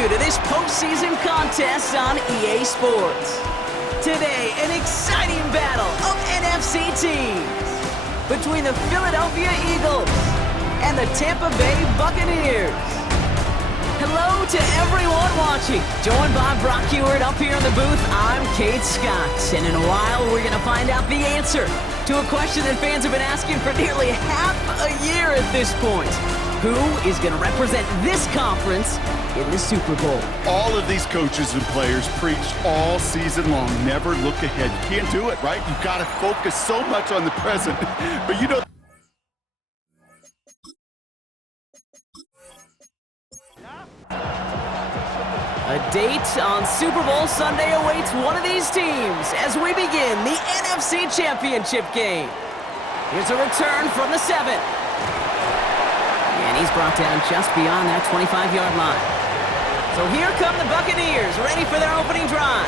you to this postseason contest on EA Sports. Today, an exciting battle of NFC teams between the Philadelphia Eagles and the Tampa Bay Buccaneers. Hello to everyone watching. Joined by Brock Hewitt up here in the booth, I'm Kate Scott. And in a while, we're going to find out the answer to a question that fans have been asking for nearly half a year at this point. Who is going to represent this conference in the Super Bowl? All of these coaches and players preach all season long, never look ahead. You can't do it, right? You've got to focus so much on the present. But you know, a date on Super Bowl Sunday awaits one of these teams as we begin the NFC Championship game. Here's a return from the 7. And he's brought down just beyond that 25-yard line. So here come the Buccaneers, ready for their opening drive.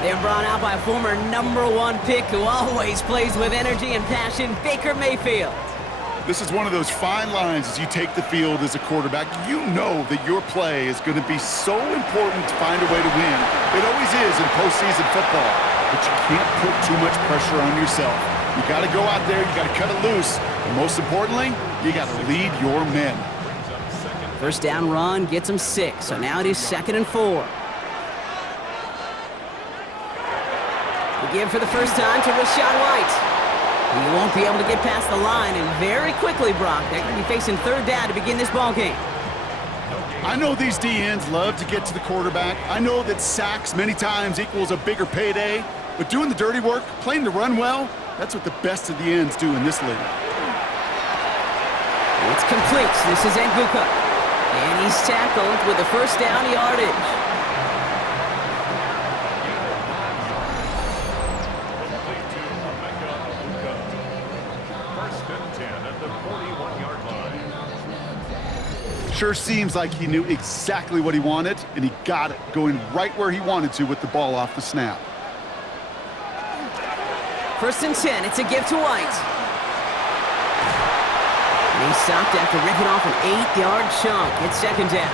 They're brought out by a former #1 pick who always plays with energy and passion, Baker Mayfield. this is one of those fine lines as you take the field as a quarterback. You know that your play is going to be so important to find a way to win. It always is in postseason football, but you can't put too much pressure on yourself. You got to go out there, you got to cut it loose, and most importantly, you got to lead your men. First down run gets him 6, so now it is 2nd and 4. We give for the first time to Rachaad White. He won't be able to get past the line, and very quickly, Brock, they're going to be facing 3rd down to begin this ball game. I know these DNs love to get to the quarterback. I know that sacks many times equals a bigger payday, but doing the dirty work, playing the run well, that's what the best of the ends do in this league. It's complete. This is Nguka. And he's tackled with the first down yardage. First and 10 at the 41-yard line. Sure seems like he knew exactly what he wanted, and he got it, going right where he wanted to with the ball off the snap. First and 10, it's a give to White. And he stopped after ripping off an 8-yard chunk. It's 2nd down.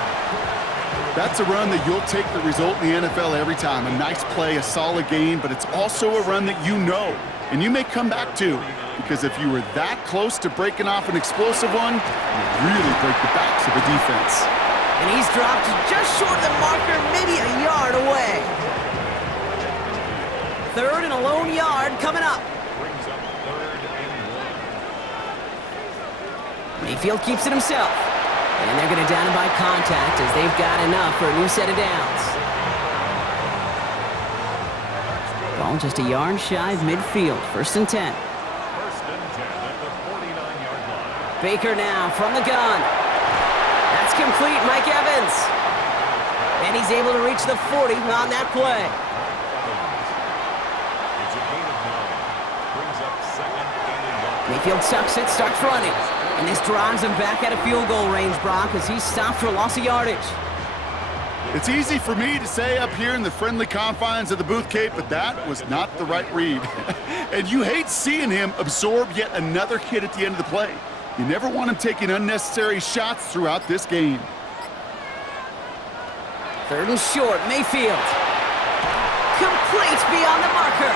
That's a run that you'll take the result in the NFL every time. A nice play, a solid game, but it's also a run that you know, and you may come back to, because if you were that close to breaking off an explosive one, you really break the backs of the defense. And he's dropped just short of the marker, maybe a yard away. 3rd and a lone yard coming up. Brings up 3rd and 1. Mayfield keeps it himself. And they're going to down him by contact as they've got enough for a new set of downs. Ball just a yard shy of midfield. 1st and 10. First and 10 at the 49-yard line. Baker now from the gun. That's complete, Mike Evans. And he's able to reach the 40 on that play. It's a gain of 9. Brings up 2nd and 1. Mayfield sucks it, starts running. And this drives him back out of field goal range, Brock, as he's stopped for a loss of yardage. It's easy for me to say up here in the friendly confines of the booth, Kate, but that was not the right read. And you hate seeing him absorb yet another hit at the end of the play. You never want him taking unnecessary shots throughout this game. 3rd and short, Mayfield. Complete beyond the marker.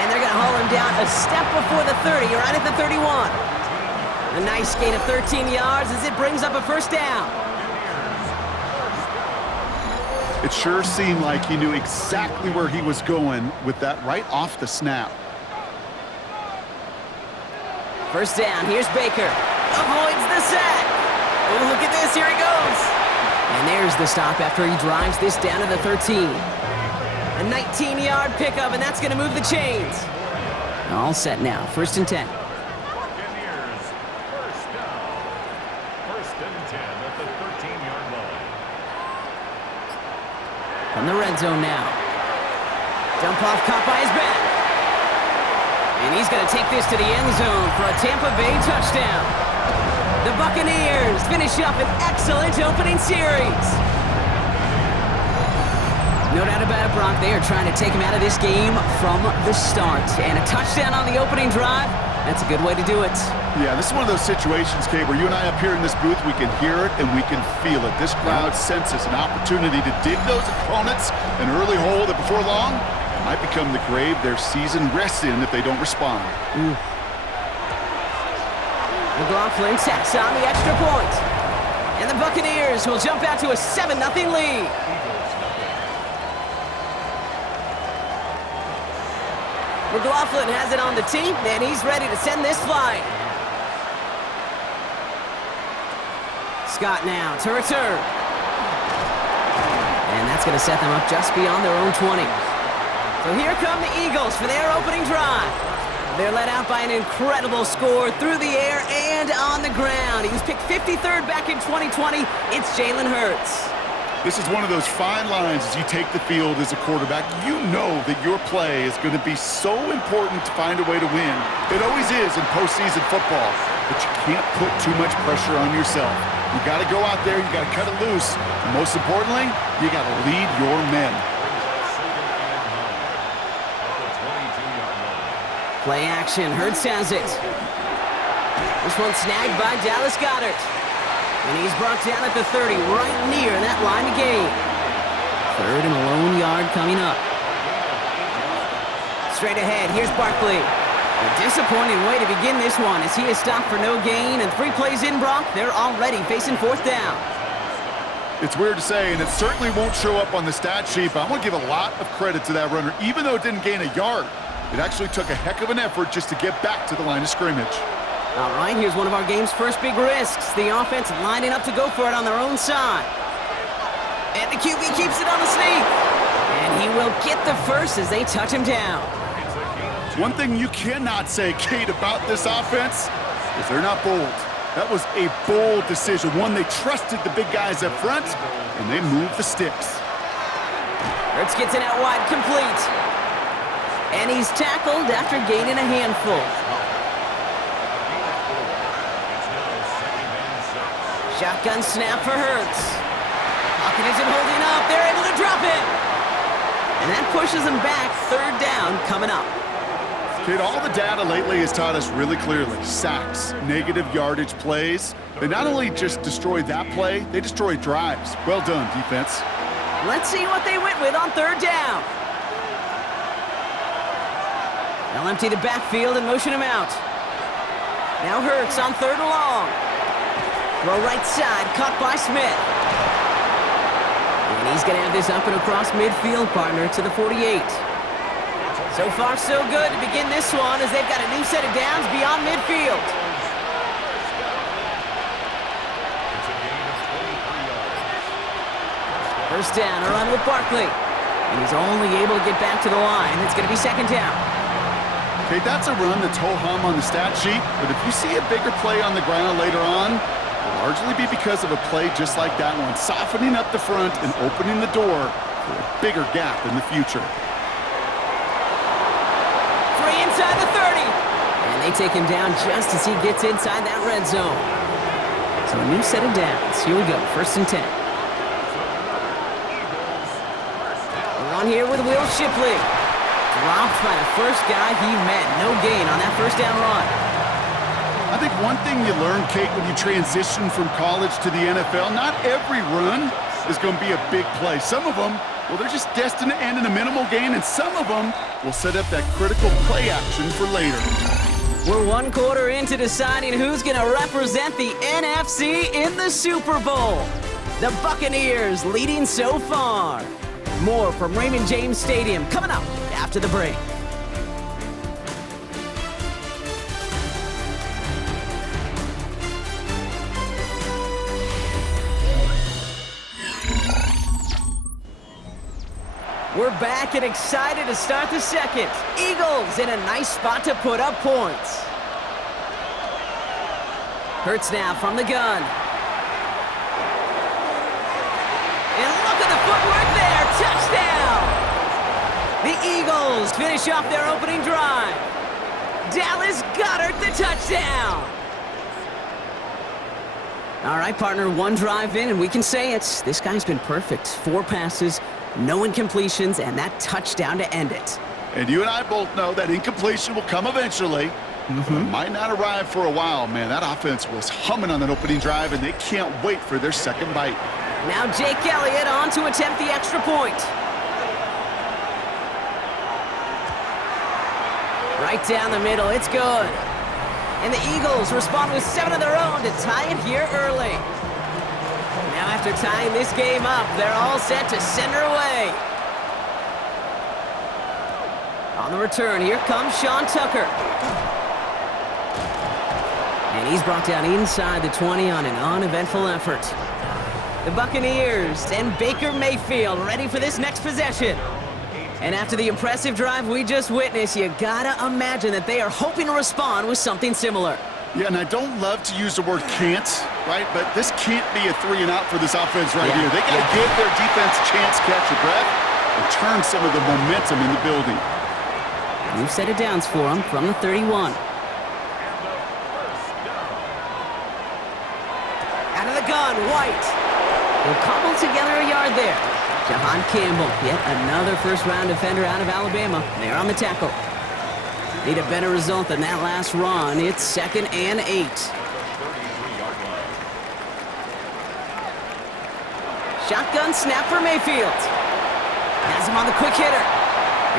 And they're going to haul him down a step before the 30, right at the 31. A nice gain of 13 yards as it brings up a first down. It sure seemed like he knew exactly where he was going with that right off the snap. First down, here's Baker. Avoids the sack. Oh, look at this, here he goes. And there's the stop after he drives this down to the 13. A 19-yard pickup, and that's going to move the chains. All set now, 1st and 10. Buccaneers, first down. First and 10 at the 13-yard line. From the red zone now. Dump off caught by his back. And he's going to take this to the end zone for a Tampa Bay touchdown. The Buccaneers finish up an excellent opening series. No doubt about it, Brock. They are trying to take him out of this game from the start. And a touchdown on the opening drive. That's a good way to do it. Yeah, this is one of those situations, Kate, where you and I up here in this booth, we can hear it and we can feel it. This crowd senses an opportunity to dig those opponents an early hole that before long might become the grave their season rests in if they don't respond. McLaughlin tacks on the extra point. And the Buccaneers will jump out to a 7-0 lead. McLaughlin has it on the tee, and he's ready to send this flight. Scott now to return. And that's going to set them up just beyond their own 20. So here come the Eagles for their opening drive. They're led out by an incredible score through the air and on the ground. He was picked 53rd back in 2020. It's Jalen Hurts. This is one of those fine lines as you take the field as a quarterback. You know that your play is going to be so important to find a way to win. It always is in postseason football, but you can't put too much pressure on yourself. You got to go out there, you got to cut it loose, and most importantly, you got to lead your men. Play action, Hurts has it. This one snagged by Dallas Goedert. And he's brought down at the 30, right near that line of gain. 3rd and a lone yard coming up. Straight ahead, here's Barkley. A disappointing way to begin this one as he is stopped for no gain, and 3 plays in, Brock, they're already facing 4th down. It's weird to say, and it certainly won't show up on the stat sheet, but I want to give a lot of credit to that runner. Even though it didn't gain a yard, it actually took a heck of an effort just to get back to the line of scrimmage. All right, here's one of our game's first big risks. The offense lining up to go for it on their own side. And the QB keeps it on the sneak. And he will get the first as they touch him down. One thing you cannot say, Kate, about this offense is they're not bold. That was a bold decision. One, they trusted the big guys up front, and they moved the sticks. Hurts gets it out wide, complete. And he's tackled after gaining a handful. Shotgun snap for Hurts. Pocket isn't holding up. They're able to drop it. And that pushes them back. 3rd down coming up. Kid, all the data lately has taught us really clearly. Sacks, negative yardage plays. They not only just destroy that play, they destroy drives. Well done, defense. Let's see what they went with on 3rd down. They'll empty the backfield and motion him out. Now Hurts on 3rd and long. Throw right side, caught by Smith. And he's going to have this up and across midfield, partner, to the 48. So far, so good to begin this one as they've got a new set of downs beyond midfield. First down, a run with Barkley. And he's only able to get back to the line. It's going to be 2nd down. Okay, that's a run that's ho-hum on the stat sheet, but if you see a bigger play on the ground later on, it'll largely be because of a play just like that one, softening up the front and opening the door for a bigger gap in the future. Free inside the 30. And they take him down just as he gets inside that red zone. So a new set of downs. Here we go, 1st and 10. We're on here with Will Shipley. Dropped by the first guy he met. No gain on that 1st down run. I think one thing you learn, Kate, when you transition from college to the NFL, not every run is going to be a big play. Some of them, well, they're just destined to end in a minimal gain, and some of them will set up that critical play action for later. We're 1 quarter into deciding who's going to represent the NFC in the Super Bowl. The Buccaneers leading so far. More from Raymond James Stadium coming up after the break. We're back and excited to start the second. Eagles in a nice spot to put up points. Hurts now from the gun. And look at the footwork there. Touchdown! The Eagles finish off their opening drive. Dallas Goedert the touchdown. All right, partner, 1 drive in, and we can say it. This guy's been perfect. 4 passes, no incompletions, and that touchdown to end it. And you and I both know that incompletion will come eventually. Might not arrive for a while, man. That offense was humming on that opening drive, and they can't wait for their second bite. Now Jake Elliott on to attempt the extra point. Right down the middle, it's good. And the Eagles respond with 7 of their own to tie it here early. Now after tying this game up, they're all set to send her away. On the return, here comes Sean Tucker. And he's brought down inside the 20 on an uneventful effort. The Buccaneers and Baker Mayfield ready for this next possession. And after the impressive drive we just witnessed, you gotta imagine that they are hoping to respond with something similar. Yeah, and I don't love to use the word can't, right? But this can't be a 3 and out for this offense right here. They gotta give their defense a chance to catch a breath and turn some of the momentum in the building. New set of downs for them from the 31. Out of the gun, White. Will cobble together a yard there. Jahan Campbell, yet another first-round defender out of Alabama. They're on the tackle. Need a better result than that last run. It's 2nd and 8. Shotgun snap for Mayfield. Has him on the quick hitter.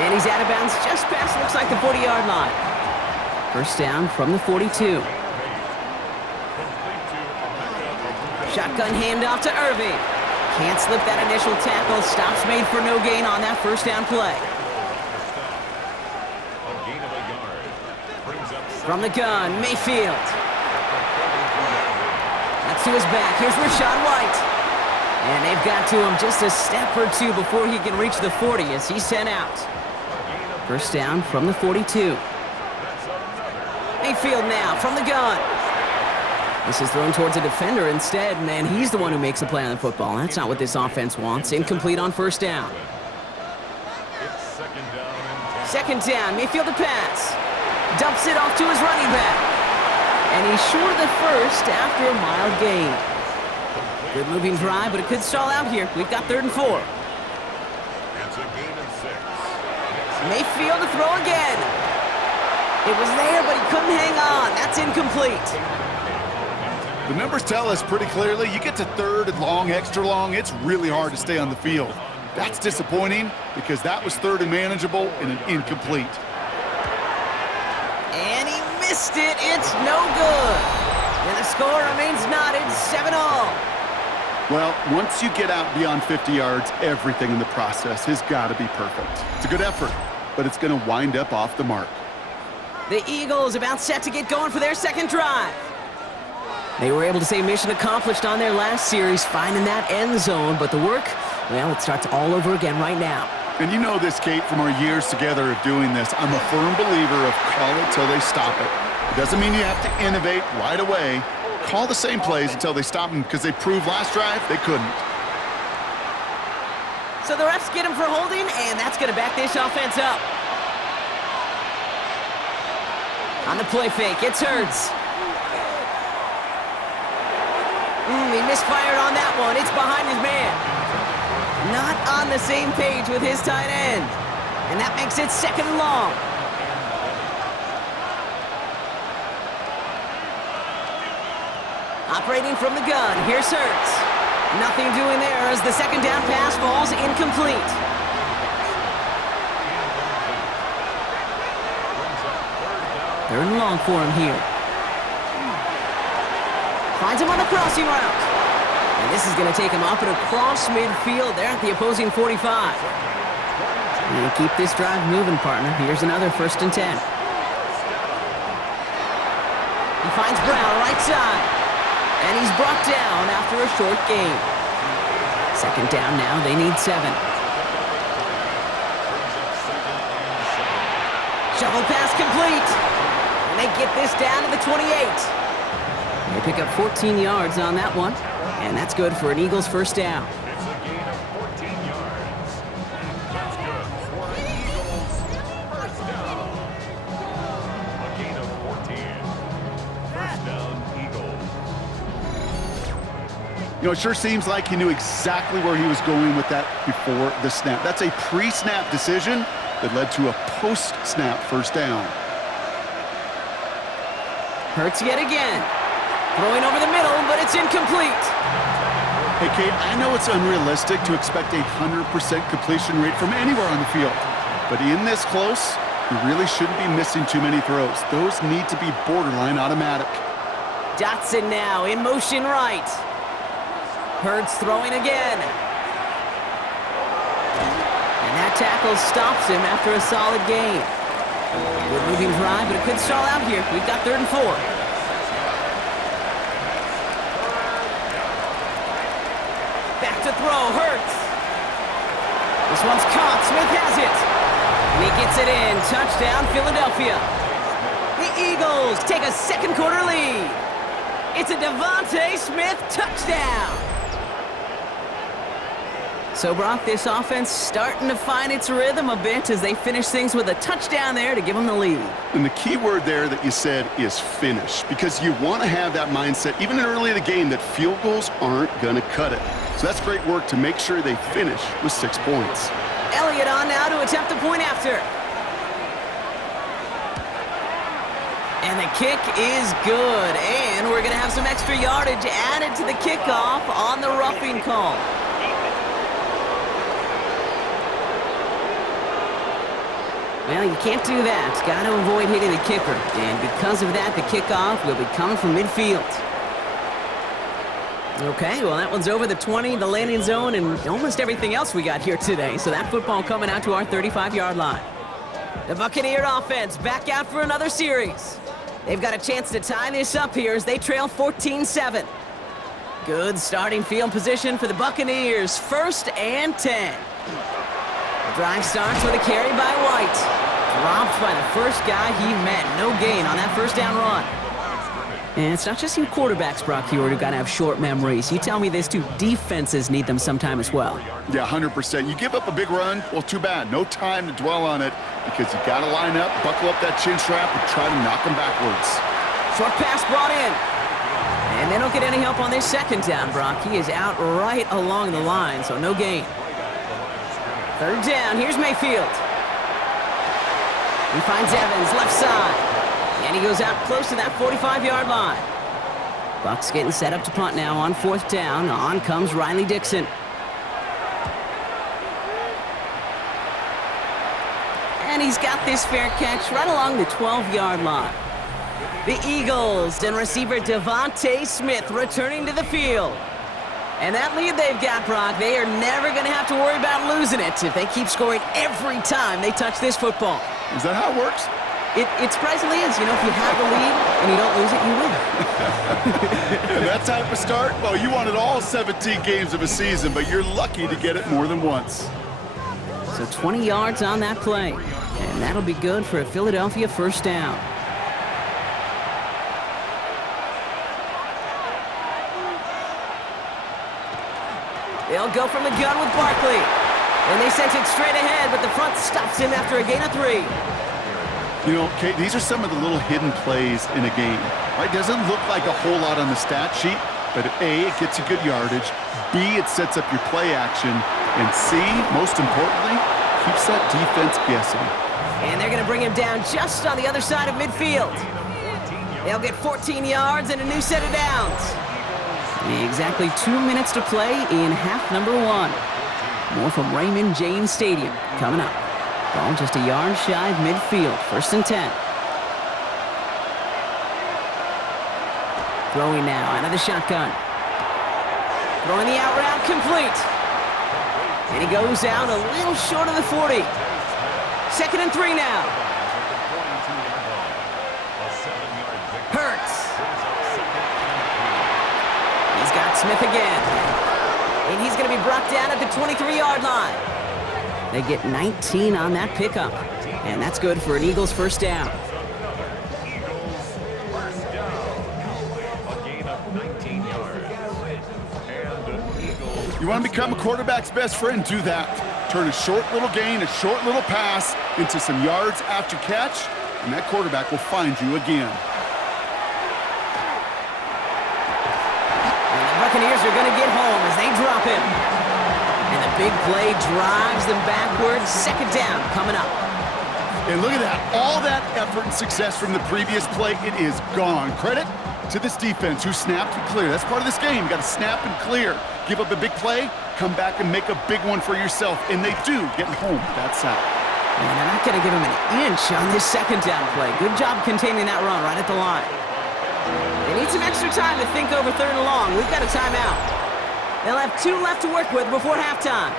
And he's out of bounds just past, looks like the 40-yard line. First down from the 42. Shotgun handoff to Irving. Can't slip that initial tackle. Stops made for no gain on that first down play. From the gun, Mayfield. That's to his back. Here's Rachaad White. And they've got to him just a step or two before he can reach the 40 as he's sent out. First down from the 42. Mayfield now from the gun. This is thrown towards a defender instead, and he's the one who makes the play on the football. That's not what this offense wants. Incomplete on first down. Second down, Mayfield to pass. Dumps it off to his running back. And he's short of the first after a mild gain. Good moving drive, but it could stall out here. We've got 3rd and 4. Mayfield to throw again. It was there, but he couldn't hang on. That's incomplete. The numbers tell us pretty clearly, you get to 3rd and long, extra long, it's really hard to stay on the field. That's disappointing because that was 3rd and manageable and an incomplete. And he missed it. It's no good. And the score remains knotted 7-all. Well, once you get out beyond 50 yards, everything in the process has got to be perfect. It's a good effort, but it's going to wind up off the mark. The Eagles about set to get going for their second drive. They were able to say mission accomplished on their last series, finding that end zone, but the work, well, it starts all over again right now. And you know this, Kate, from our years together of doing this. I'm a firm believer of call it till they stop it. It doesn't mean you have to innovate right away. Call the same plays until they stop them because they proved last drive they couldn't. So the refs get him for holding, and that's going to back this offense up. On the play fake, it's Hurts. He misfired on that one. It's behind his man. Not on the same page with his tight end. And that makes it 2nd and long. Operating from the gun, here's Hurts. Nothing doing there as the second down pass falls incomplete. Third and long for him here. Finds him on the crossing route. And this is going to take him up and across midfield there at the opposing 45. And keep this drive moving, partner. Here's another 1st and 10. He finds Brown right side. And he's brought down after a short gain. Second down now. They need 7. Shovel pass complete. And they get this down to the 28. They pick up 14 yards on that one, and that's good for an Eagles first down. It's a gain of 14 yards. That's good for an Eagles first down. A gain of 14. First down, Eagles. You know, it sure seems like he knew exactly where he was going with that before the snap. That's a pre-snap decision that led to a post-snap first down. Hurts yet again. Throwing over the middle, but it's incomplete. Hey, Kate, I know it's unrealistic to expect a 100% completion rate from anywhere on the field. But in this close, you really shouldn't be missing too many throws. Those need to be borderline automatic. Dotson now in motion right. Hurts throwing again. And that tackle stops him after a solid gain. Good moving drive, but it could stall out here. We've got 3rd and 4. Back to throw, Hurts. This one's caught, Smith has it. And he gets it in, touchdown Philadelphia. The Eagles take a second quarter lead. It's a Devontae Smith touchdown. So, Brock, this offense starting to find its rhythm a bit as they finish things with a touchdown there to give them the lead. And the key word there that you said is finish, because you want to have that mindset, even early in the game, that field goals aren't going to cut it. So that's great work to make sure they finish with 6 points. Elliott on now to attempt the point after. And the kick is good. And we're going to have some extra yardage added to the kickoff on the roughing call. Well, you can't do that. Got to avoid hitting the kicker. And because of that, the kickoff will be coming from midfield. Okay, well, that one's over the 20, the landing zone, and almost everything else we got here today. So that football coming out to our 35-yard line. The Buccaneer offense back out for another series. They've got a chance to tie this up here as they trail 14-7. Good starting field position for the Buccaneers. 1st and 10. The drive starts with a carry by White. Dropped by the first guy he met. No gain on that first down run. And it's not just you quarterbacks, Brock Hewitt, who got to have short memories. You tell me this too, defenses need them sometime as well. Yeah, 100%. You give up a big run, well, too bad. No time to dwell on it because you got to line up, buckle up that chin strap, and try to knock them backwards. Short pass brought in. And they don't get any help on this second down, Brock. He is out right along the line, so no gain. 3rd down, here's Mayfield. He finds Evans, left side. And he goes out close to that 45-yard line. Bucks getting set up to punt now on 4th down. On comes Riley Dixon. And he's got this fair catch right along the 12-yard line. The Eagles and receiver Devontae Smith returning to the field. And that lead they've got, Brock, they are never going to have to worry about losing it if they keep scoring every time they touch this football. Is that how it works? It surprisingly is. You know, if you have the lead and you don't lose it, you win. And that type of start, well, you wanted all 17 games of a season, but you're lucky to get it more than once. So 20 yards on that play. And that'll be good for a Philadelphia 1st down. They'll go from the gun with Barkley. And they sent it straight ahead, but the front stops him after a gain of 3. You know, Kate, these are some of the little hidden plays in a game. Right? Doesn't look like a whole lot on the stat sheet, but A, it gets you good yardage. B, it sets up your play action. And C, most importantly, keeps that defense guessing. And they're going to bring him down just on the other side of midfield. They'll get 14 yards and a new set of downs. Exactly 2 minutes to play in half number 1. More from Raymond James Stadium coming up. Ball just a yard shy of midfield. 1st and 10. Throwing now out of the shotgun. Throwing the out route complete. And he goes out a little short of the 40. 2nd and 3 now. Hurts. He's got Smith again. And he's going to be brought down at the 23-yard line. They get 19 on that pickup. And that's good for an Eagles 1st down. You want to become a quarterback's best friend? Do that. Turn a short little gain, a short little pass into some yards after catch, and that quarterback will find you again. And the Buccaneers are going to get home as they drop him. And the big play drives them backwards. 2nd down coming up. And look at that. All that effort and success from the previous play, it is gone. Credit to this defense who snapped and cleared. That's part of this game. You got to snap and clear. Give up a big play, come back and make a big one for yourself. And they do, getting home with that sack. And they're not going to give him an inch on this second down play. Good job containing that run right at the line. They need some extra time to think over third and long. We've got a timeout. They'll have 2 left to work with before halftime.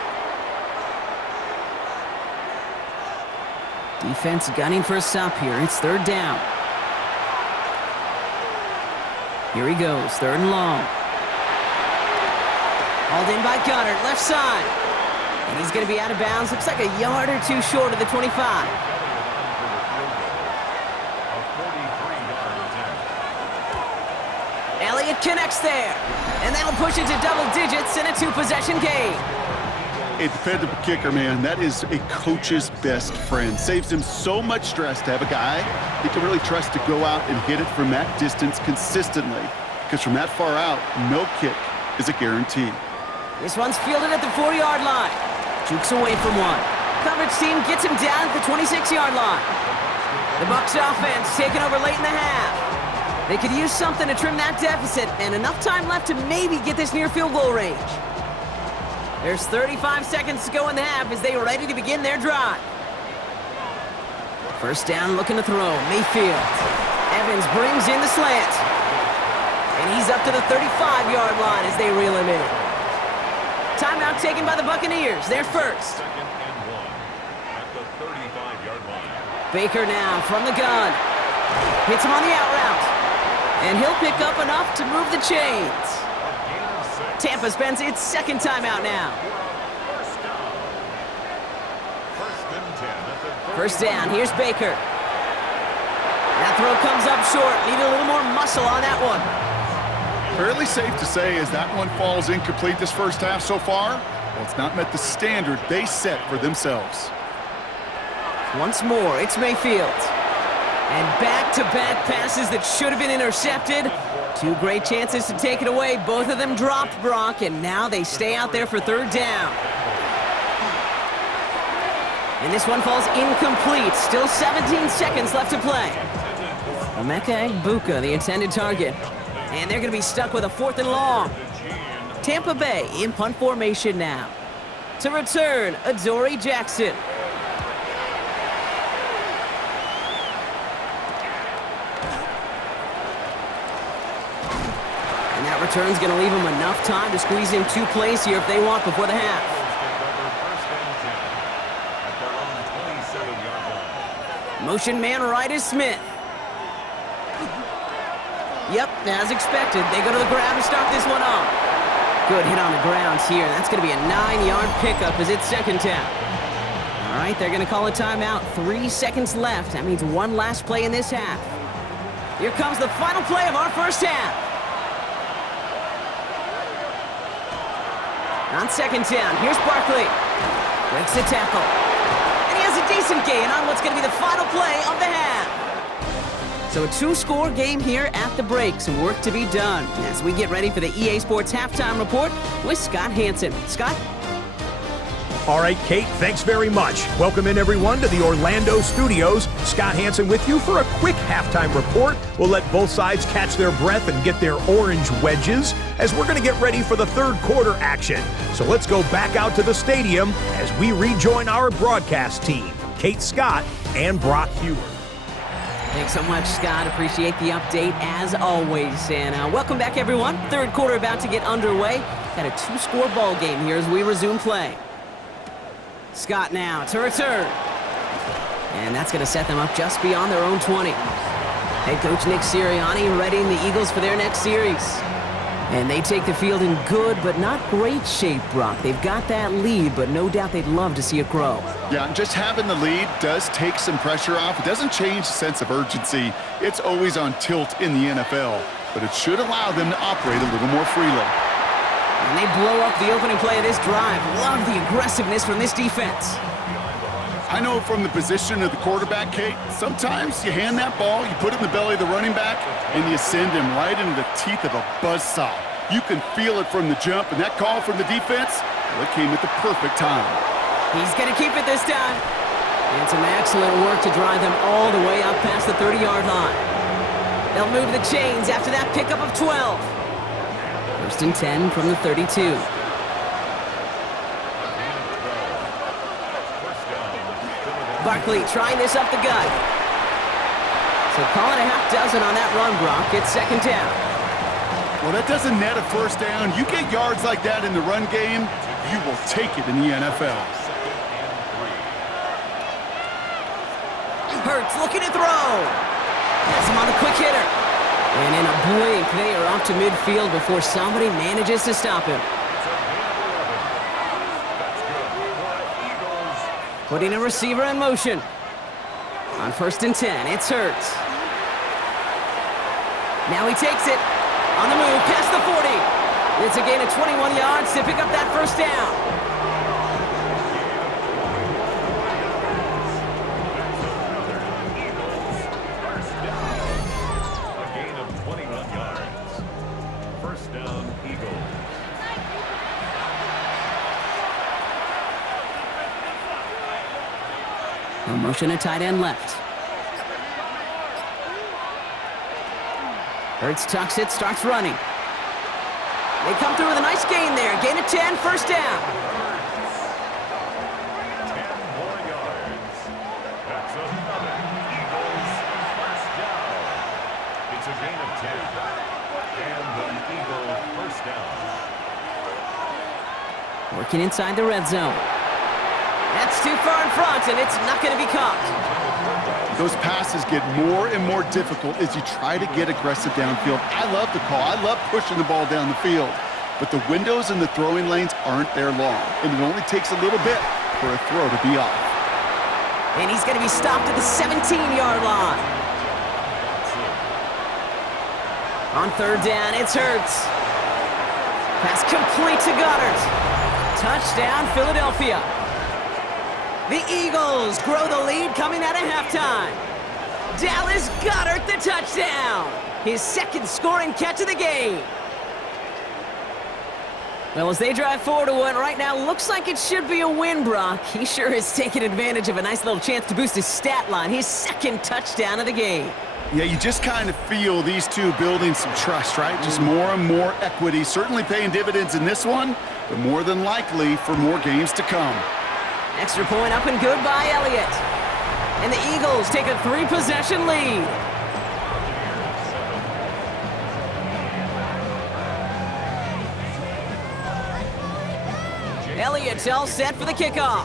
Defense gunning for a stop here. It's third down. Here he goes, third and long. Hauled in by Goddard, left side. And he's going to be out of bounds. Looks like a yard or 2 short of the 25. Elliott connects there. And that'll push it to double digits in a 2-possession game. A dependable kicker, man, that is a coach's best friend. Saves him so much stress to have a guy he can really trust to go out and hit it from that distance consistently. Because from that far out, no kick is a guarantee. This one's fielded at the 4-yard line. Jukes away from one. Coverage team gets him down at the 26-yard line. The Bucs offense taking over late in the half. They could use something to trim that deficit, and enough time left to maybe get this near field goal range. There's 35 seconds to go in the half as they are ready to begin their drive. First down, looking to throw. Mayfield. Evans brings in the slant. And he's up to the 35-yard line as they reel him in. Timeout taken by the Buccaneers. They're first. Second and 1 at the 35-yard line. Baker now from the gun. Hits him on the out route. And he'll pick up enough to move the chains. Tampa spends its second timeout now. First down, here's Baker. That throw comes up short. Need a little more muscle on that one. Fairly safe to say as that one falls incomplete this first half so far, well, it's not met the standard they set for themselves. Once more, it's Mayfield. And back-to-back passes that should have been intercepted. 2 great chances to take it away. Both of them dropped, Brock, and now they stay out there for third down. And this one falls incomplete. Still 17 seconds left to play. Emeka Egbuka, the intended target. And they're going to be stuck with a 4th and long. Tampa Bay in punt formation now. To return, Adoree Jackson. And that return's going to leave them enough time to squeeze in 2 plays here if they want before the half. Motion man right is Smith. Yep, as expected, they go to the ground to start this one off. Good hit on the ground here. That's going to be a 9-yard pickup as it's second down. All right, they're going to call a timeout. 3 seconds left. That means one last play in this half. Here comes the final play of our first half. On second down, here's Barkley. Breaks the tackle. And he has a decent gain on what's going to be the final play of the half. So a 2-score game here at the break. Some work to be done as we get ready for the EA Sports Halftime Report with Scott Hanson. Scott? All right, Kate, thanks very much. Welcome in, everyone, to the Orlando studios. Scott Hanson with you for a quick halftime report. We'll let both sides catch their breath and get their orange wedges as we're going to get ready for the third quarter action. So let's go back out to the stadium as we rejoin our broadcast team, Kate Scott and Brock Hewer. Thanks so much, Scott. Appreciate the update as always. And welcome back, everyone. Third quarter about to get underway. Got a 2-score ball game here as we resume play. Scott now to return. And that's going to set them up just beyond their own 20. Head coach Nick Sirianni readying the Eagles for their next series. And they take the field in good but not great shape, Brock. They've got that lead, but no doubt they'd love to see it grow. Yeah, and just having the lead does take some pressure off. It doesn't change the sense of urgency. It's always on tilt in the NFL, but it should allow them to operate a little more freely. And they blow up the opening play of this drive. Love the aggressiveness from this defense. I know from the position of the quarterback, Kate, sometimes you hand that ball, you put it in the belly of the running back, and you send him right into the teeth of a buzzsaw. You can feel it from the jump, and that call from the defense, well, it came at the perfect time. He's going to keep it this time. And some excellent work to drive them all the way up past the 30-yard line. They'll move the chains after that pickup of 12. First and 10 from the 32. Barkley trying this up the gut. So call it a half dozen on that run, Brock. It's second down. Well, that doesn't net a first down. You get yards like that in the run game, you will take it in the NFL. Hurts looking to throw. Has him on the quick hitter. And in a blink, they are off to midfield before somebody manages to stop him. Putting a receiver in motion. On first and 10, it's Hurts. Now he takes it. On the move, past the 40. It's a gain of 21 yards to pick up that first down. A gain of 21 yards. First down, Eagles. A motion, a tight end left. Hurts tucks it, starts running. They come through with a nice gain there. Gain of 10, first down. 10 more yards. That's another Eagles first down. It's a gain of 10. And an Eagle first down. Working inside the red zone. That's too far in front, and it's not going to be caught. Those passes get more and more difficult as you try to get aggressive downfield. I love the call. I love pushing the ball down the field. But the windows in the throwing lanes aren't there long, and it only takes a little bit for a throw to be off. And he's going to be stopped at the 17-yard line. On third down, it's Hurts. Pass complete to Goddard. Touchdown, Philadelphia. The Eagles grow the lead coming out of halftime. Dallas Goedert the touchdown. His second scoring catch of the game. Well, as they drive forward to what right now looks like it should be a win, Brock. He sure is taking advantage of a nice little chance to boost his stat line. His second touchdown of the game. Yeah, you just kind of feel these two building some trust, right? Just more and more equity. Certainly paying dividends in this one, but more than likely for more games to come. Extra point up and good by Elliott. And the Eagles take a 3-possession lead. Elliott's all set for the kickoff.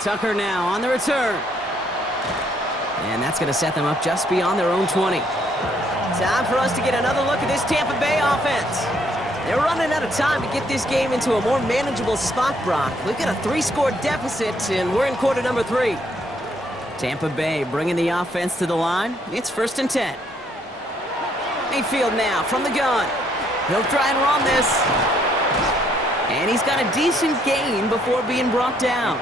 Tucker now on the return. And that's going to set them up just beyond their own 20. Time for us to get another look at this Tampa Bay offense. They're running out of time to get this game into a more manageable spot, Brock. We've got a 3-score deficit, and we're in quarter number 3. Tampa Bay bringing the offense to the line. It's first and 10. Mayfield now from the gun. He'll try and run this. And he's got a decent gain before being brought down.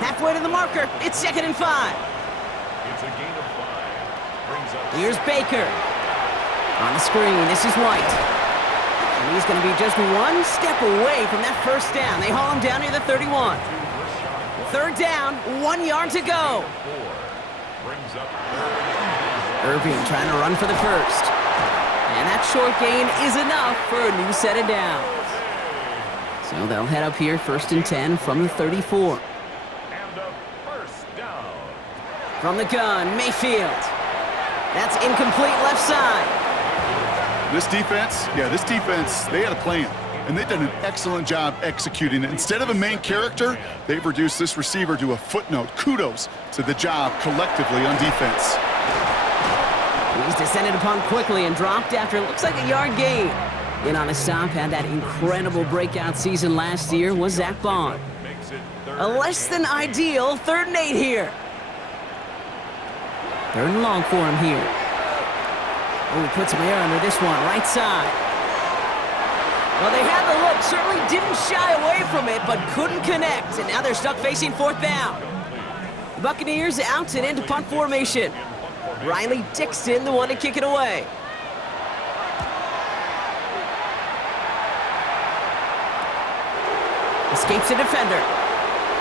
Halfway to the marker. It's second and 5. It's a gain of 5. Brings up Here's Baker. On the screen, this is White. And he's going to be just one step away from that first down. They haul him down near the 31. Third down, 1 yard to go. brings up Irving trying to run for the first. And that short gain is enough for a new set of downs. So they'll head up here first and 10 from the 34. and a first down. From the gun, Mayfield. That's incomplete left side. This defense, they had a plan, and they've done an excellent job executing it. Instead of a main character, they've reduced this receiver to a footnote. Kudos to the job collectively on defense. He's descended upon quickly and dropped after it looks like a yard gain. In on a stop, had that incredible breakout season last year, was Zach Bond. Makes it A less than ideal 3rd and 8 here. 3rd and long for him here. Oh, he puts some air under this one, right side. Well, they had the look, certainly didn't shy away from it, but couldn't connect, and now they're stuck facing 4th down. The Buccaneers out and into punt formation. Riley Dixon, the one to kick it away. Escapes a defender.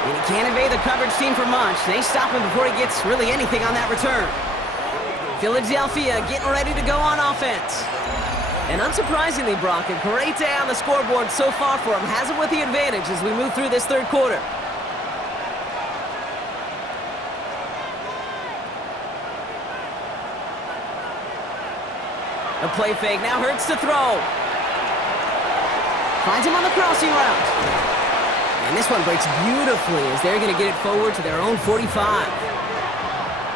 And he can't evade the coverage team for much. They stop him before he gets really anything on that return. Philadelphia getting ready to go on offense. And unsurprisingly, Brock, a great day on the scoreboard so far for him. Has it with the advantage as we move through this third quarter. A play fake, now Hurts to throw. Finds him on the crossing route. And this one breaks beautifully as they're going to get it forward to their own 45.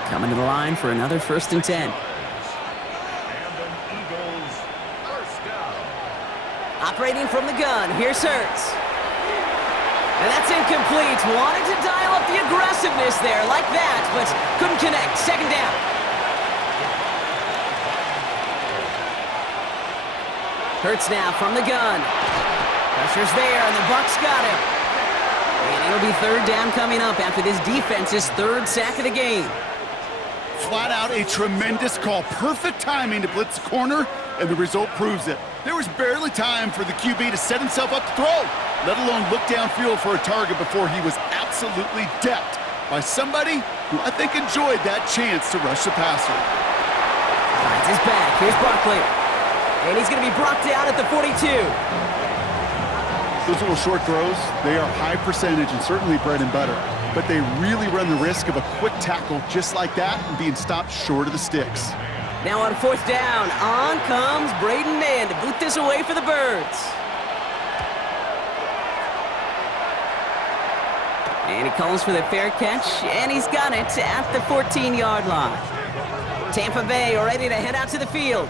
Coming to the line for another 1st and 10. Operating from the gun, here's Hurts. And that's incomplete. Wanted to dial up the aggressiveness there like that, but couldn't connect. 2nd down. Hurts now from the gun. Pressure's there, and the Bucs got him. And it'll be 3rd down coming up after this defense's 3rd sack of the game. Flat out a tremendous call. Perfect timing to blitz the corner, and the result proves it. There was barely time for the QB to set himself up to throw, let alone look downfield for a target before he was absolutely decked by somebody who I think enjoyed that chance to rush the passer. Finds his back. Here's Barkley. And he's going to be brought down at the 42. Those little short throws, they are high percentage and certainly bread and butter. But they really run the risk of a quick tackle just like that and being stopped short of the sticks. Now on 4th down, on comes Braden Mann to boot this away for the Birds. And he calls for the fair catch, and he's got it at the 14-yard line. Tampa Bay are ready to head out to the field.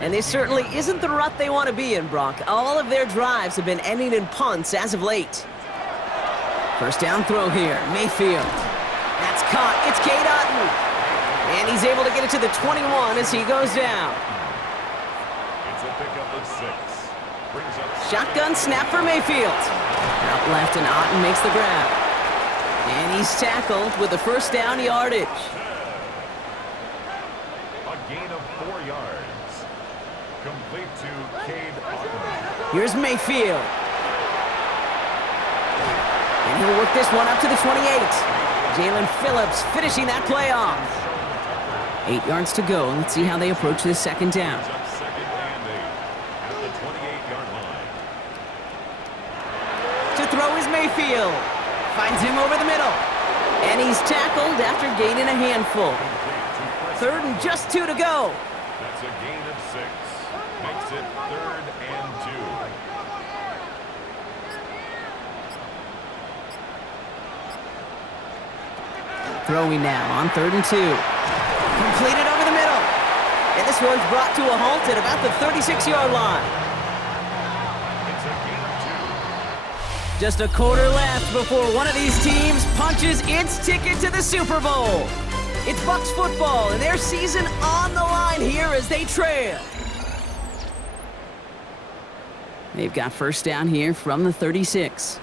And this certainly isn't the rut they want to be in, Brock. All of their drives have been ending in punts as of late. 1st down throw here, Mayfield. That's caught, it's Cade Otton. And he's able to get it to the 21 as he goes down. It's a pickup of 6. Brings up Shotgun snap for Mayfield. Out left and Otton makes the grab. And he's tackled with the 1st down yardage. a gain of 4 yards. Complete to Cade Otton. Here's Mayfield. And he'll work this one up to the 28. Jalen Phillips finishing that play off. 8 yards to go. Let's see how they approach this 2nd down. Up 2nd and 8 at the 28-yard line. To throw is Mayfield. Finds him over the middle. And he's tackled after gaining a handful. 3rd and just 2 to go. That's a gain of 6. Makes it 3rd and 2. Throwing now on 3rd and 2. Completed over the middle. And this one's brought to a halt at about the 36-yard line. It's a gain of 2. Just a quarter left before one of these teams punches its ticket to the Super Bowl. It's Bucs football and their season on the line here as they trail. They've got 1st down here from the 36.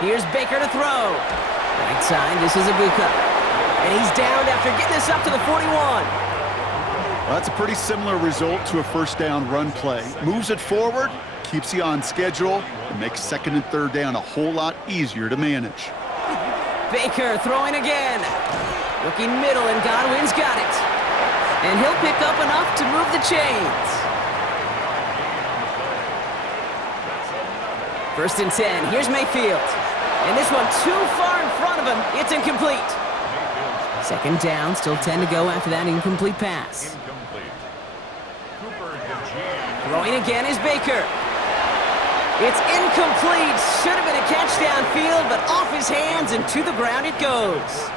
Here's Baker to throw. Right side, this is Ibuka. And he's downed after getting this up to the 41. Well, that's a pretty similar result to a 1st down run play. Moves it forward, keeps you on schedule, and makes 2nd and 3rd down a whole lot easier to manage. Baker throwing again. Looking middle, and Godwin's got it. And he'll pick up enough to move the chains. 1st and 10. Here's Mayfield. And this one too far in front of him. It's incomplete. 2nd down, still 10 to go after that incomplete pass. Incomplete. Cooper DeJean. Throwing again is Baker. It's incomplete. Should have been a catch downfield, but off his hands and to the ground it goes.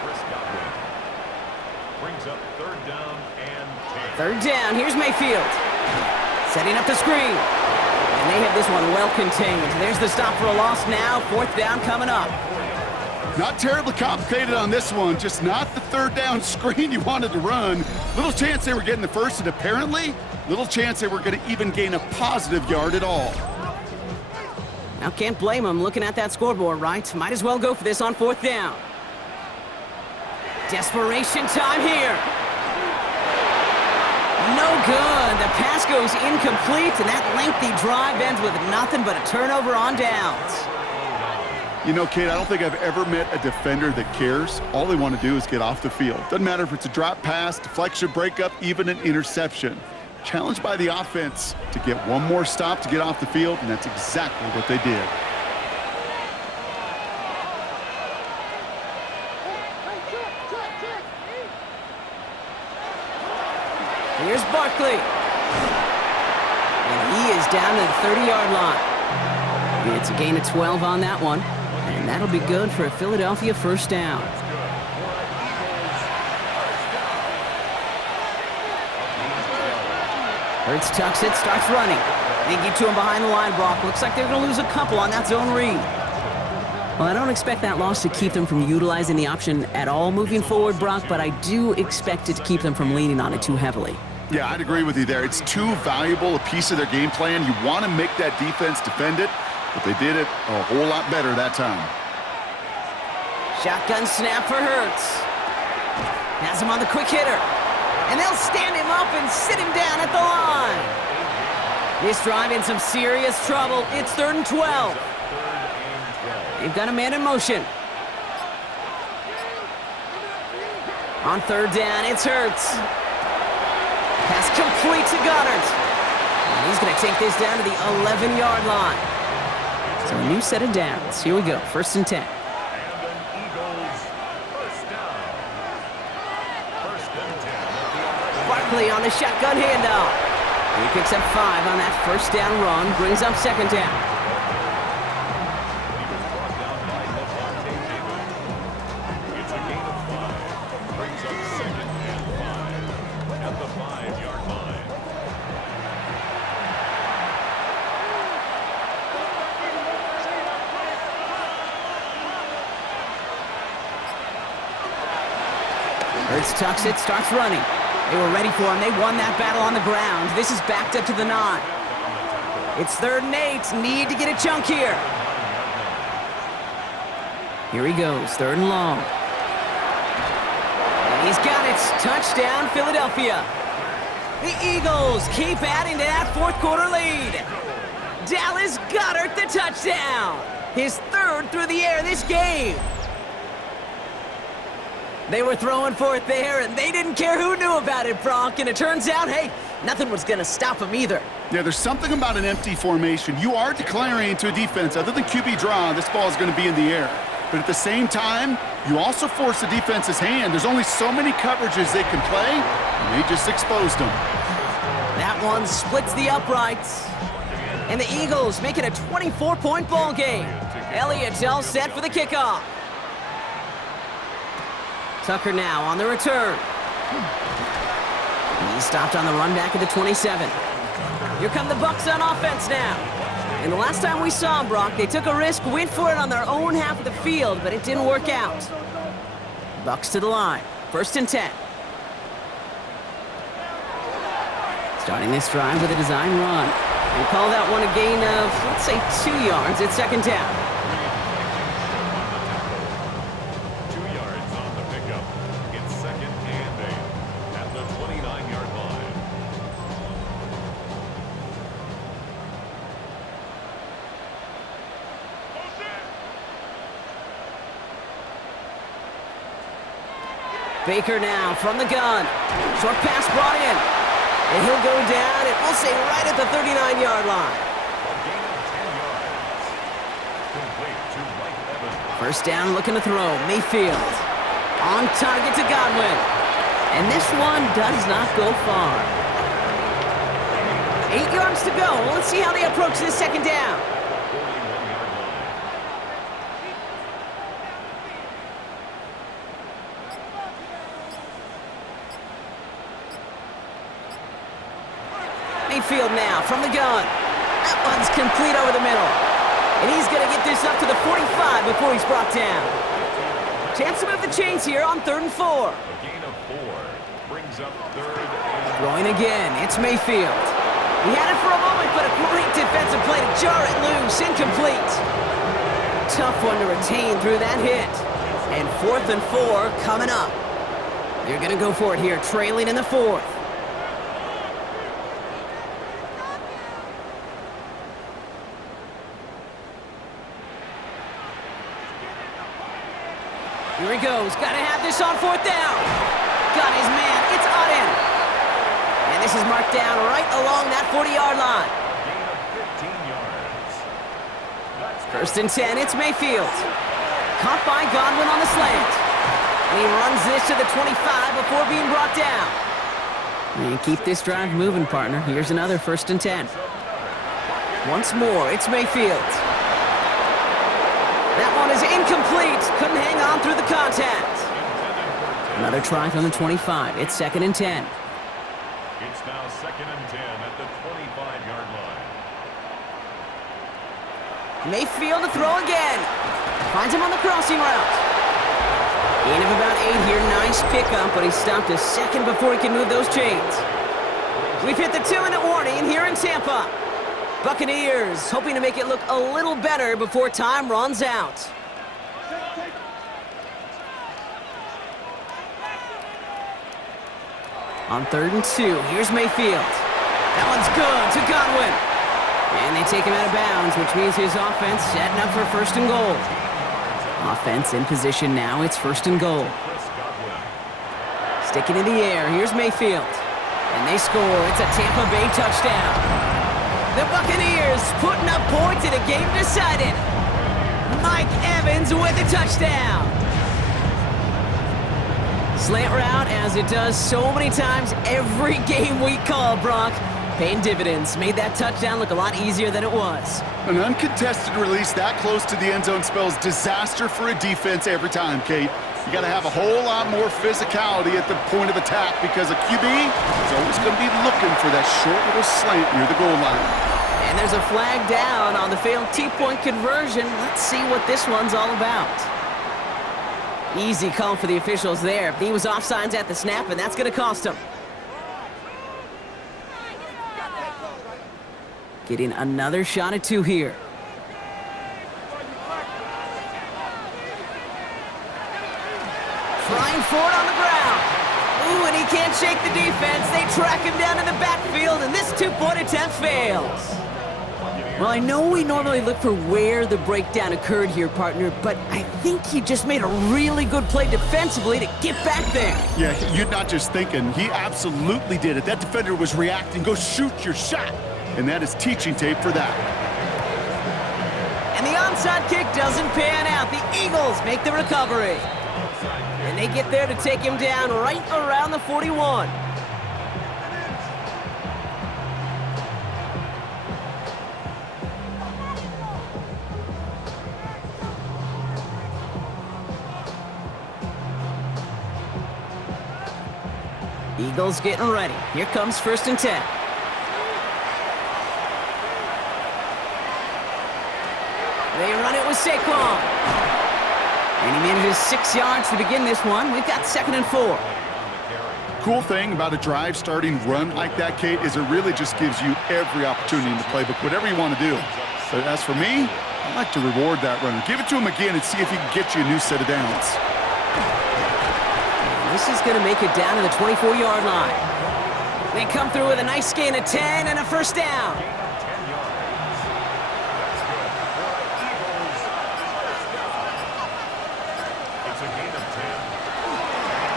Brings up 3rd down and 10. 3rd down, here's Mayfield. Setting up the screen. And they have this one well contained. There's the stop for a loss now. 4th down coming up. Not terribly complicated on this one, just not the 3rd down screen you wanted to run. Little chance they were getting the 1st, and apparently, little chance they were going to even gain a positive yard at all. Now, can't blame them looking at that scoreboard, right? Might as well go for this on 4th down. Desperation time here. No good. The pass goes incomplete, and that lengthy drive ends with nothing but a turnover on downs. You know, Kate, I don't think I've ever met a defender that cares. All they want to do is get off the field. Doesn't matter if it's a drop pass, deflection, breakup, even an interception. Challenged by the offense to get one more stop to get off the field, and that's exactly what they did. Here's Barkley. And he is down to the 30-yard line. It's a gain of 12 on that one. And that'll be good for a Philadelphia first down. Hurts tucks it, starts running. They get to him behind the line, Brock. Looks like they're going to lose a couple on that zone read. Well, I don't expect that loss to keep them from utilizing the option at all moving forward, Brock, but I do expect it to keep them from leaning on it too heavily. Yeah, I'd agree with you there. It's too valuable a piece of their game plan. You want to make that defense defend it, but they did it a whole lot better that time. Shotgun snap for Hurts. Has him on the quick hitter. And they'll stand him up and sit him down at the line. This drive in some serious trouble. It's 3rd and 12. They've got a man in motion. On 3rd down, it's Hurts. Pass complete to Goddard. And he's going to take this down to the 11-yard line. So a new set of downs. Here we go, 1st and 10. Barkley on the shotgun handoff. He picks up 5 on that 1st down run, brings up 2nd down. It's a gain of 5. Brings up 2nd and 5 at the 5-yard line. Hurts tucks it, starts running. They were ready for him. They won that battle on the ground. This is backed up to the 9. It's 3rd and 8. Need to get a chunk here. Here he goes, 3rd and long. And he's got it. Touchdown, Philadelphia. The Eagles keep adding to that 4th quarter lead. Dallas Goedert the touchdown. His 3rd through the air this game. They were throwing for it there, and they didn't care who knew about it, Brock. And it turns out, hey, nothing was going to stop them either. Yeah, there's something about an empty formation. You are declaring to a defense, other than QB draw, this ball is going to be in the air. But at the same time, you also force the defense's hand. There's only so many coverages they can play, and they just exposed them. That one splits the uprights. And the Eagles make it a 24-point ball game. Elliott's all set for the kickoff. Tucker now on the return. He stopped on the run back at the 27. Here come the Bucs on offense now. And the last time we saw them, Brock, they took a risk, went for it on their own half of the field, but it didn't work out. Bucs to the line. 1st and 10. Starting this drive with a design run. And call that one a gain of, let's say, 2 yards at 2nd down. Baker now from the gun. Short pass brought in. And he'll go down, and we'll say right at the 39-yard line. 1st down, looking to throw. Mayfield on target to Godwin. And this one does not go far. 8 yards to go. Let's see how they approach this 2nd down. Mayfield now from the gun. That one's complete over the middle. And he's going to get this up to the 45 before he's brought down. Chance to move the chains here on 3rd and 4. A gain of 4 brings up 3rd and... Throwing again, it's Mayfield. He had it for a moment, but a great defensive play to jar it loose. Incomplete. Tough one to retain through that hit. And 4th and 4 coming up. They're going to go for it here, trailing in the 4th. Here he goes. Got to have this on 4th down. Got his man. It's Auden. And this is marked down right along that 40-yard line. Gain of 15 yards. First and 10, it's Mayfield. Caught by Godwin on the slant. And he runs this to the 25 before being brought down. And keep this drive moving, partner. Here's another 1st and 10. Once more, it's Mayfield. That one is incomplete. Couldn't hang on through the contact. Another try from the 25. It's 2nd and 10. It's now 2nd and 10 at the 25-yard line. Mayfield to throw again. Finds him on the crossing route. Gain of about 8 here. Nice pickup, but he stopped a second before he can move those chains. We've hit the 2-minute warning here in Tampa. Buccaneers hoping to make it look a little better before time runs out. On 3rd and 2, here's Mayfield. That one's good to Godwin. And they take him out of bounds, which means his offense setting up for 1st and goal. Offense in position now, it's 1st and goal. Sticking in the air, here's Mayfield. And they score, it's a Tampa Bay touchdown. The Buccaneers putting up points in a game decided. Mike Evans with a touchdown. Slant route, as it does so many times every game we call, Brock. Paying dividends. Made that touchdown look a lot easier than it was. An uncontested release that close to the end zone spells disaster for a defense every time, Kate. You got to have a whole lot more physicality at the point of attack because a QB is always going to be looking for that short little slant near the goal line. And there's a flag down on the failed two-point conversion. Let's see what this one's all about. Easy call for the officials there. He was offsides at the snap, and that's going to cost him. Getting another shot at 2 here. Trying for it on the ground. Ooh, and he can't shake the defense. They track him down in the backfield, and this 2-point attempt fails. Well, I know we normally look for where the breakdown occurred here, partner, but I think he just made a really good play defensively to get back there. Yeah, you're not just thinking. He absolutely did it. That defender was reacting. Go shoot your shot. And that is teaching tape for that. And the onside kick doesn't pan out. The Eagles make the recovery. And they get there to take him down right around the 41. Eagles getting ready. Here comes 1st and 10. They run it with Saquon. And he manages 6 yards to begin this one. We've got 2nd and 4. Cool thing about a drive starting run like that, Kate, is it really just gives you every opportunity in the playbook, whatever you want to do. But as for me, I like to reward that runner. Give it to him again and see if he can get you a new set of downs. This is going to make it down to the 24-yard line. They come through with a nice gain of 10 and a 1st down.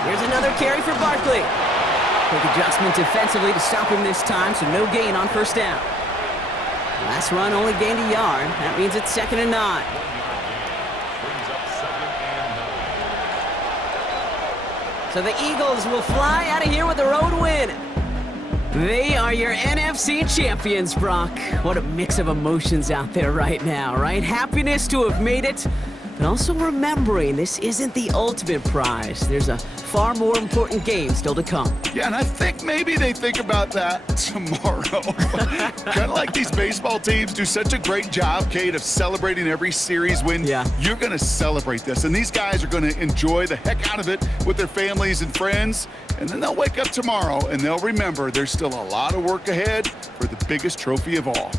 Here's another carry for Barkley. Quick adjustment defensively to stop him this time, so no gain on 1st down. Last run only gained a yard. That means it's 2nd and 9. So the Eagles will fly out of here with a road win. They are your NFC champions, Brock. What a mix of emotions out there right now, right? Happiness to have made it, but also remembering this isn't the ultimate prize. There's a far more important game still to come. Yeah, and I think maybe they think about that tomorrow. Kind of like these baseball teams do such a great job, Kate, of celebrating every series win. Yeah. You're going to celebrate this, and these guys are going to enjoy the heck out of it with their families and friends, and then they'll wake up tomorrow, and they'll remember there's still a lot of work ahead for the biggest trophy of all.